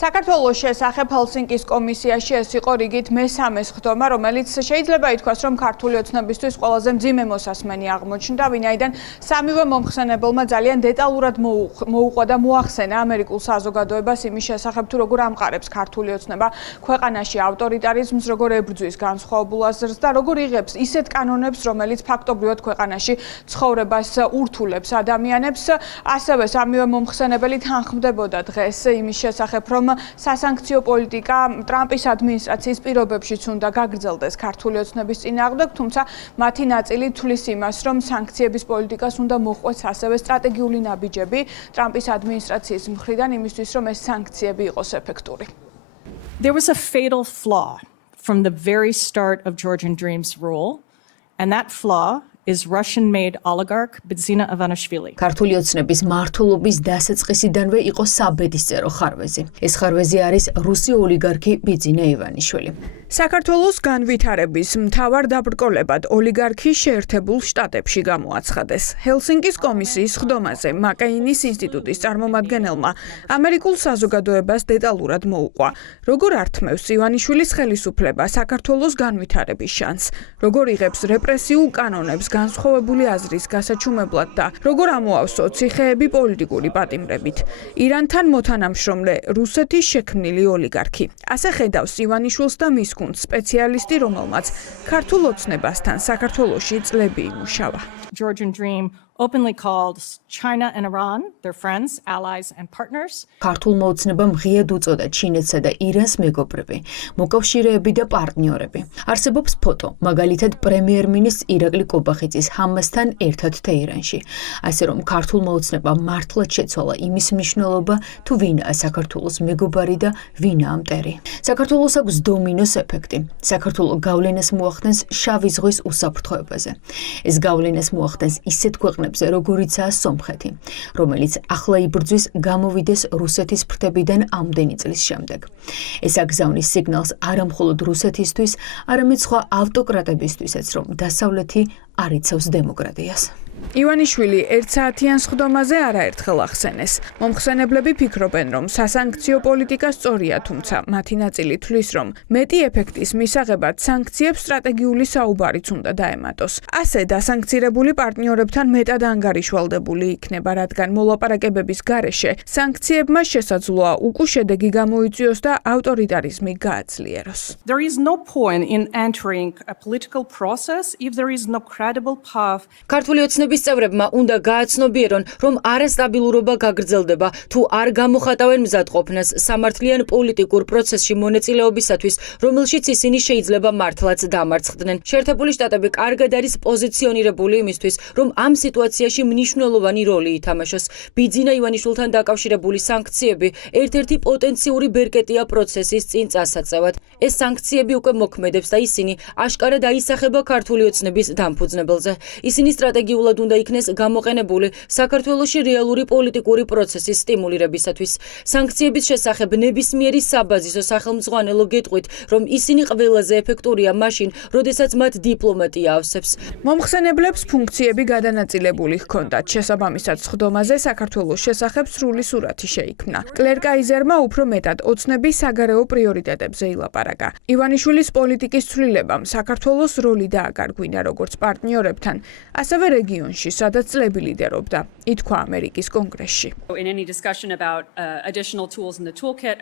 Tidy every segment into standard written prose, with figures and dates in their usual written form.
საქართველოს შესახებ ჰელსინკის კომისიაში ეს იყო რიგით მესამე სხდომა, რომელიც შეიძლება ითქვას, რომ ქართული ოცნებისთვის ყველაზე მძიმე მოსასმენი აღმოჩნდა, ვინაიდან სამივე მომხსენებელმა ძალიან დეტალურად მოუყვა და მოახსენა ამერიკულ საზოგადოებას იმის შესახებ, თუ როგორ ამყარებს ქართული ოცნება ქვეყანაში ავტორიტარიზმს, როგორ ებრძვის განსხვავებულ აზრს და როგორ იღებს ისეთ კანონებს, რომელიც ფაქტობრივად ქვეყანაში ცხოვრებას ურთულებს ადამიანებს. ასევე სამივე მომხსენებელი თანხმდებოდა დღეს იმის შესახებ, რომ სასანქციო პოლიტიკა ტრამპის ადმინისტრაციის პირობებშიც უნდა გაგრძელდეს ქართული ოცნების წინააღმდეგ, თუმცა მათი ნაწილი თვლის იმას, რომ სანქციების პოლიტიკას უნდა მოჰყვეს ასევე სტრატეგიული ნაბიჯები ტრამპის ადმინისტრაციის მხრიდან იმისთვის, რომ ეს სანქციები იყოს ეფექტური. There was a fatal flaw from the very start of Georgian Dream's rule, and that flaw is Russian-made oligarch Bidzina Ivanishvili. ქართული ოცნების მმართველობის დასაწყისიდანვე იყო საბედისწერო ხარვეზი. ეს ხარვეზი არის რუსი ოლიგარქი ბიძინა ივანიშვილი. საქართველოს განვითარების მთავარ დაბრკოლებად ოლიგარქი შეერთებულ შტატებში გამოაცხადეს. ჰელსინკის კომისიის სხდომაზე მაკეინის ინსტიტუტის წარმომადგენელმა ამერიკულ საზოგადოებას დეტალურად მოუყვა, როგორ ართმევს ივანიშვილის ხელისუფლება საქართველოს განვითარების შანსს, როგორ იღებს რეპრესიულ კანონებს განსხვავებული აზრის გასაჩუმებლად და როგორ ამოავსო ციხეები პოლიტიკური პატიმრებით. ირანთან მოთანამშრომლე რუსეთის შექმნილი ოლიგარქი. ასე ხედავს ივანიშვილს და მის გუნდს სპეციალისტი, რომელმაც ქართულ ოცნებასთან საქართველოში წლები იმუშავა. Georgian Dream openly called China and Iran their friends, allies and partners. ქართულ მოოცნებამ ღიად უწოდა ჩინეთსა და ირანს მეგობრები, მოკავშირეები და პარტნიორები. არსებობს ფოტო, მაგალითად პრემიერ-მინისტრ ირაკლი კობახიძის ჰამასთან ერთად თეირანში. ასე რომ ქართულ მოოცნებამ მართლაც შეცვალა იმის მნიშვნელობა, თუ ვინაა საქართველოს მეგობარი და ვინაა მტერი. საქართველოს აქვს დომინოს ეფექტი. საქართველო გავლენას მოახდენს შავი ზღვის უსაფრთხოებაზე. ეს გავლენას მოახდენს ისეთ ქვეყნებს, როგორიცაა სომხეთი, რომელიც ახლა იბრძვის გამოვიდეს რუსეთის ფრთებიდან ამდენი წლის შემდეგ. ეს აგზავნის სიგნალს არა მხოლოდ რუსეთისთვის, არამედ სხვა ავტოკრატებისთვისაც, რომ დასავლეთი არ იცავს დემოკრატიას. ივანიშვილი ერთსაათიან სხდომაზე არაერთხელ ახსენეს. მომხსენებლები ფიქრობენ, რომ სასანქციო პოლიტიკა სწორია, თუმცა მათი ნაწილი თვლის, რომ მეტი ეფექტის მისაღებად სანქციებს სტრატეგიული საუბარიც უნდა დაემატოს. ასე დასანქცირებული პარტნიორებთან მეტად ანგარიშვალდებული იქნება, რადგან მოლაპარაკებების გარეშე სანქციებმა შესაძლოა უკუ შედეგი გამოიწვიოს და ავტორიტარიზმი გააძლიეროს. There is no point in entering a political process if there is no credible path. ქართული ოცნების წევრებმა უნდა გააცნობიერონ, რომ არასტაბილურობა გაგრძელდება, თუ არ გამოხატავენ მზადყოფნას სამართლიან პოლიტიკურ პროცესში მონაწილეობისათვის, რომელშიც ისინი შეიძლება მართლაც დამარცხდნენ. შეერთებული შტატები კარგად არის პოზიციონირებული იმისთვის, რომ ამ სიტუაციაში მნიშვნელოვანი როლი ითამაშოს. ბიძინა ივანიშვილთან დაკავშირებული სანქციები ერთ-ერთი პოტენციური ბერკეტია პროცესის წინ წასაწევად. ეს სანქციები უკვე მოქმედებს და ისინი აშკარად აისახება ქართული ოცნების დამფუძნებელზე. ისინი სტრატეგიულად უნდა იქნეს გამოყენებული საქართველოში რეალური პოლიტიკური პროცესის სტიმულირებისათვის. სანქციების შესახებ ნებისმიერი საბაზისო სახელმძღვანელო გეტყვით, რომ ისინი ყველაზე ეფექტურია მაშინ, როდესაც მათ დიპლომატია ავსებს. მომხსენებლებს ფუნქციები გადანაწილებული ჰქონდათ. შესაბამისად, სხდომაზე საქართველოს შესახებ სრული სურათი შეიქმნა. კლერ კაიზერმა უფრო მეტად ოცნების საგარეო პრიორიტეტებზე ილაპარაკა. ივანიშვილის პოლიტიკის ცვლილებამ საქართველოს როლი დააკარგვინა როგორც პარტნიორებთან, ასევე რეგიონში, სადაც წლები ლიდერობდა, ითქვა ამერიკის კონგრესში.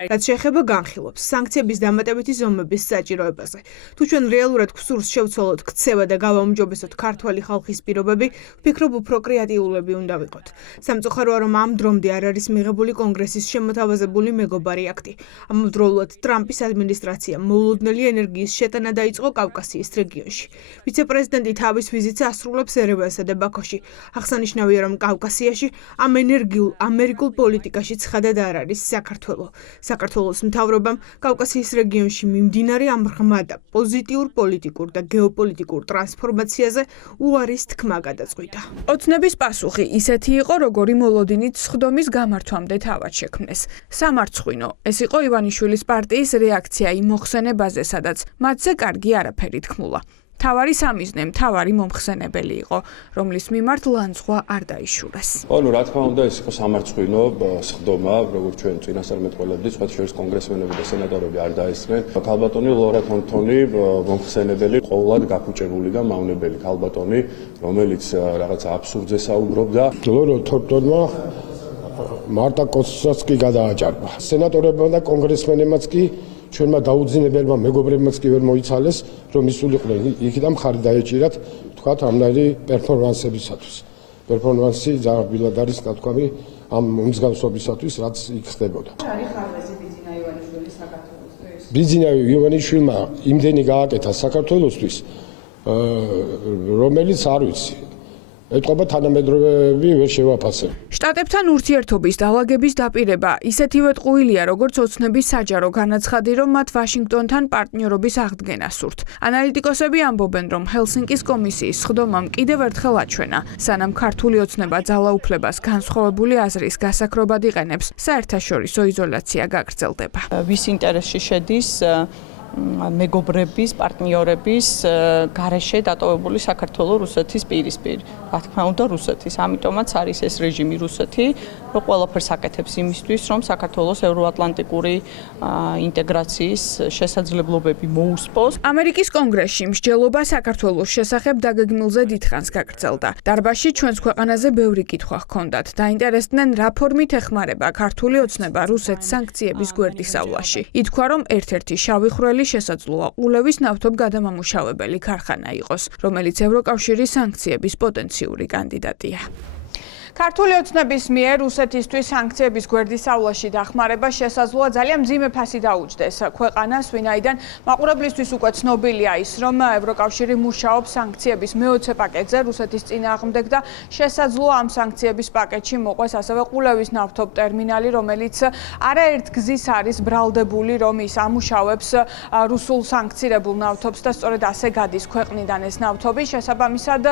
რაც შეეხება განხილვებს, სანქციების დამატებითი ზომების საჭიროებაზე. თუ ჩვენ რეალურად გსურს შევცვალოთ ქცევა და გავაუმჯობესოთ ქართველი ხალხის პირობები, ვფიქრობ, უფრო კრეატიულები უნდა ვიყოთ. სამწუხაროა, რომ ამ დრომდე არ არის მიღებული კონგრესის შემოთავაზებული მეგობარი აქტი. ამავდროულად ტრამპის ადმინისტრაციამ მოულოდნელი ენერგიის შეტანა დაიწყო კავკასიის რეგიონში. ვიცე-პრეზიდენტი თავის ვიზიტს ასრულებს ერევანსა და ბაქოში. აღსანიშნავია, რომ კავკასიაში ამ ენერგიულ ამერიკულ პოლიტიკაში ცხადად არ არის საქართველო. საქართველოს მთავრობამ კავკასიის რეგიონში მიმდინარე ამ ღრმა და პოზიტიურ პოლიტიკურ და გეოპოლიტიკურ ტრანსფორმაციაზე უარის თქმა გადაწყვიტა. ოცნების პასუხი ისეთი იყო, როგორი მოლოდინით სხდომის გამართვამდე თავად შექმნეს. სამარცხვინო, ეს იყო ივანიშვილის პარტიის რეაქცია იმ მოხსენებაზე, სადაც მათზე კარგი არაფერი თქმულა. თავარი სამიზნე, თავარი მომხსენებელი იყო, რომლის მიმართ ლანძღვა არ დაიშურეს. ну, რა თქმა უნდა, ეს იყო სამარცხვინო სხდომა, როგორც ჩვენ წინასწარ მეტყველებდით, სხვა შორის კონგრესმენები და სენატორები არ დაესწრნენ. ქალბატონი ლორა თონთონი მომხსენებელი, ყოვლად გაფუჭებული და მავნებელი ქალბატონი, რომელიც რაღაც აბსურდზე საუბრობდა. ლორა თონთონმა მარტა კოსსაც კი გადააჭარბა. სენატორებმა და კონგრესმენებმაც კი ჩვენმა დაუძინებელმა მეგობრებმაც კი ვერ მოიცალეს, რომ ისულიყვნენ იქიდან მხარი დაეჭირათ, თქვათ, ამნაირი პერფორმანსებისათვის. პერფორმანსი ზარბილად არის, თქვი, ამ მსგავსობისათვის, რაც იქ ხდებოდა. არის ხარვეზი ბიძინა ივანიშვილის საქართველოსთვის? ბიძინა ივანიშვილმა იმდენი გააკეთა საქართველოსთვის, რომელიც არ ვიცი. ეთყობა თანამედროვეები ვერ შევაფასებ. შტატებთან ურთიერთობის დალაგების დაპირება ისეთივე ტყუილია, როგორც ოცნების საჯარო განაცხადი, რომ მათ ვაშინგტონთან პარტნიორობის აღდგენა სურთ. ანალიტიკოსები ამბობენ, რომ ჰელსინკის კომისიის სხდომამ კიდევ ერთხელ აჩვენა, სანამ ქართული ოცნება ძალაუფლებას განსხვავებული აზრის გასაქრობად იყენებს, საერთაშორისო იზოლაცია გაგრძელდება. ვის ინტერესში შედის მეგობრების, პარტნიორების გარეშე დატოვებული საქართველოს რუსეთის პირისპირ. რა თქმა უნდა, რუსეთის. ამიტომაც არის ეს რეჟიმი რუსეთი, რომ ყველაფერს აკეთებს იმისთვის, რომ საქართველოს ევროატლანტიკური ინტეგრაციის შესაძლებლობები მოუსპოს. ამერიკის კონგრესში მსჯელობა საქართველოს შესახებ დაგეგმილზე დიდხანს გაგრძელდა. დარბაზში ჩვენს ქვეყანაზე ბევრი კითხვა ჰქონდათ. დაინტერესდნენ, რა ფორმით ეხმარება ქართული ოცნება რუსეთს სანქციების გვერდისავლაში. ითქვა, რომ ერთ-ერთი შავი ხვრელი შესაძლოა ყულევის ნავთობ გადამამუშავებელი ქარხანა იყოს, რომელიც ევროკავშირის სანქციების პოტენციური კანდიდატია. ქართული ოცნების მიერ რუსეთისთვის სანქციების გვერდისავლაში დახმარება შესაძლოა ძალიან მძიმე ფასი დაუჯდეს ქვეყანას, ვინაიდან მაყურებლისთვის უკვე ცნობილია ის, რომ ევროკავშირი მუშაობს სანქციების მეოცე პაკეტზე რუსეთის წინააღმდეგ და შესაძლოა ამ სანქციების პაკეტში მოყვეს ასევე ყულევის ნავთობ ტერმინალი, რომელიც არაერთ გზის არის ბრალდებული, რომ ის ამუშავებს რუსულ სანქცირებულ ნავთობს და სწორედ ასე გადის ქვეყნიდან ეს ნავთობი. შესაბამისად,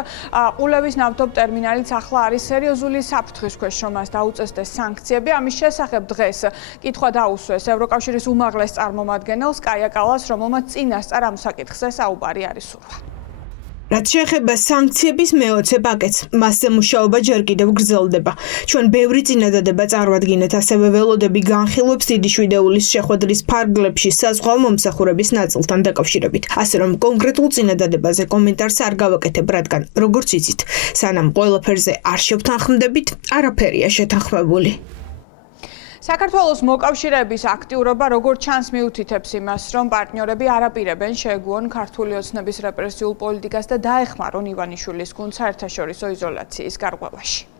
ყულევის ნავთობ ტერმინალიც ახლა არის სერიოზული საფრთხის ქვეშ, რომ მას დაუწესდეს სანქციები. ამის შესახებ დღეს კითხვა დაუსვეს ევროკავშირის უმაღლეს წარმომადგენელს კაია კალას, რომელმაც წინასწარ ამ საკითხზე საუბარი არის სურვა. რაც შეეხება სანქციების მეოცე პაკეტს, მასზე მუშაობა ჯერ კიდევ გრძელდება. ჩვენ ბევრი წინადადება წარვადგინეთ, ასევე ველოდები განხილვებს დიდი შვიდეულის შეხვედრის ფარგლებში საზღვაო მომსახურების ნაწილთან დაკავშირებით. ასე რომ კონკრეტულ წინადადებაზე კომენტარს არ გავაკეთებ, რადგან როგორც იცით, სანამ ყველაფერზე არ შევთანხმდებით, არაფერია შეთანხმებული. საქართველოს მოკავშირეების აქტიურობა როგორც ჩანს მიუთითებს იმას, რომ პარტნიორები არ აპირებენ შეეგუონ ქართული ოცნების რეპრესიულ პოლიტიკას და დაეხმარონ ივანიშვილის გუნდს საერთაშორისო იზოლაციის გარღვევაში.